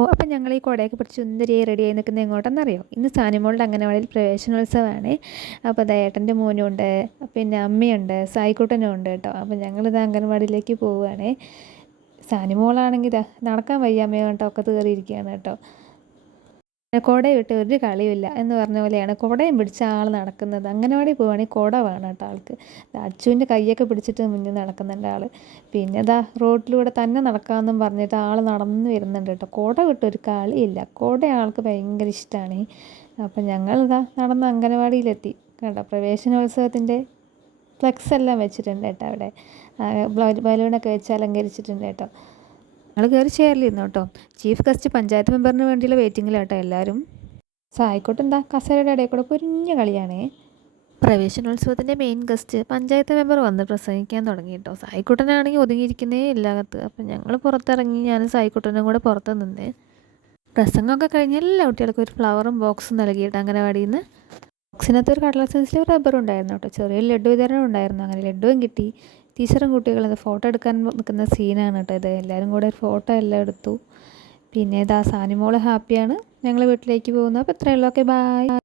അപ്പം ഞങ്ങൾ ഈ കുടയൊക്കെ പിടിച്ച് സുന്ദരിയായി റെഡിയായി നിൽക്കുന്നത് എങ്ങോട്ടെന്നറിയോ? ഇന്ന് സാനിമോളുടെ അംഗനവാടിയിൽ പ്രവേശനോത്സവമാണ്. അപ്പോൾ ദാ ഏട്ടൻ്റെ മോനും ഉണ്ട്, പിന്നെ അമ്മയുണ്ട്, സായിക്കുട്ടനും ഉണ്ട് കേട്ടോ. അപ്പോൾ ഞങ്ങളിത് അംഗനവാടിയിലേക്ക് പോവുകയാണ്. സാനിമോളാണെങ്കിൽ ദാ നടക്കാൻ വയ്യ അമ്മയോ കേട്ടോ, ഒക്കത്ത് കയറിയിരിക്കുകയാണ് കേട്ടോ. കുടയും ഇട്ട് ഒരു കളിയുമില്ല എന്ന് പറഞ്ഞ പോലെയാണ് കുടയും പിടിച്ച ആൾ നടക്കുന്നത്. അംഗനവാടി പോവുകയാണെങ്കിൽ കുട വേണം കേട്ടോ ആൾക്ക്. അച്ചുവിൻ്റെ കൈയൊക്കെ പിടിച്ചിട്ട് മുന്നിൽ നടക്കുന്നുണ്ട് ആൾ. പിന്നെ ഇതാ റോഡിലൂടെ തന്നെ നടക്കാമെന്നും പറഞ്ഞിട്ട് ആൾ നടന്ന് വരുന്നുണ്ട് കേട്ടോ. കുട വിട്ടൊരു കളിയില്ല. കുട ആൾക്ക് ഭയങ്കര ഇഷ്ടമാണ്. അപ്പം ഞങ്ങളിതാ നടന്ന് അംഗനവാടിയിലെത്തി കേട്ടോ. പ്രവേശനോത്സവത്തിൻ്റെ ഫ്ലെക്സ് എല്ലാം വെച്ചിട്ടുണ്ട് കേട്ടോ അവിടെ. ബലൂണൊക്കെ വെച്ച് അലങ്കരിച്ചിട്ടുണ്ട് കേട്ടോ. ഞങ്ങൾ കയറി ചെയറിലിരുന്നു കേട്ടോ. ചീഫ് ഗസ്റ്റ് പഞ്ചായത്ത് മെമ്പറിന് വേണ്ടിയുള്ള വെയിറ്റിങ്ങിലാട്ടോ എല്ലാവരും. സായിക്കോട്ടെ എന്താ കസേരയുടെ ഇടയിൽ കൂടെ പൊരിഞ്ഞ കളിയാണേ. പ്രവേശനോത്സവത്തിൻ്റെ മെയിൻ ഗസ്റ്റ് പഞ്ചായത്ത് മെമ്പർ വന്ന് പ്രസംഗിക്കാൻ തുടങ്ങി കേട്ടോ. സായിക്കുട്ടനാണെങ്കിൽ ഒതുങ്ങിയിരിക്കുന്നേ ഇല്ലാകത്ത്. അപ്പം ഞങ്ങൾ പുറത്തിറങ്ങി, ഞാനും സായിക്കുട്ടനും കൂടെ പുറത്ത് നിന്ന് പ്രസംഗമൊക്കെ കഴിഞ്ഞ് എല്ലാ കുട്ടികൾക്കും ഒരു ഫ്ലവറും ബോക്സും നൽകിയിട്ട് അംഗനവാടിയിൽ നിന്ന്. ബോക്സിനകത്ത് ഒരു കടലാസിൽ റബ്ബറും ഉണ്ടായിരുന്നു കേട്ടോ. ചെറിയൊരു ലഡു വിതരണം ഉണ്ടായിരുന്നു. അങ്ങനെ ലഡുവും കിട്ടി. ടീച്ചറും കുട്ടികളും ഫോട്ടോ എടുക്കാൻ നിൽക്കുന്ന സീനാണ് കേട്ടോ ഇത്. എല്ലാവരും കൂടെ ഒരു ഫോട്ടോ എല്ലാം എടുത്തു. പിന്നെ ഇതാ സാനിമോൾ ഹാപ്പിയാണ്. ഞങ്ങൾ വീട്ടിലേക്ക് പോകുന്നു. അപ്പോൾ ഇത്രയേ ഉള്ളൂ. Okay, by.